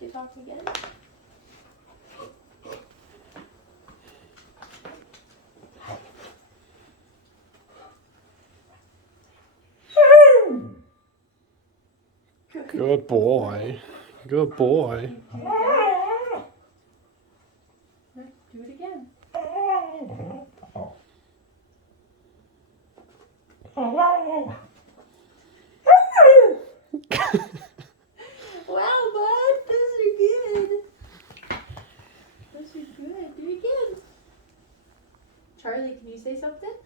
Can you talk again? Good boy. Good boy. Do it again. Wow, bud, those are good. Those are good. Do it again. Charlie, can you say something?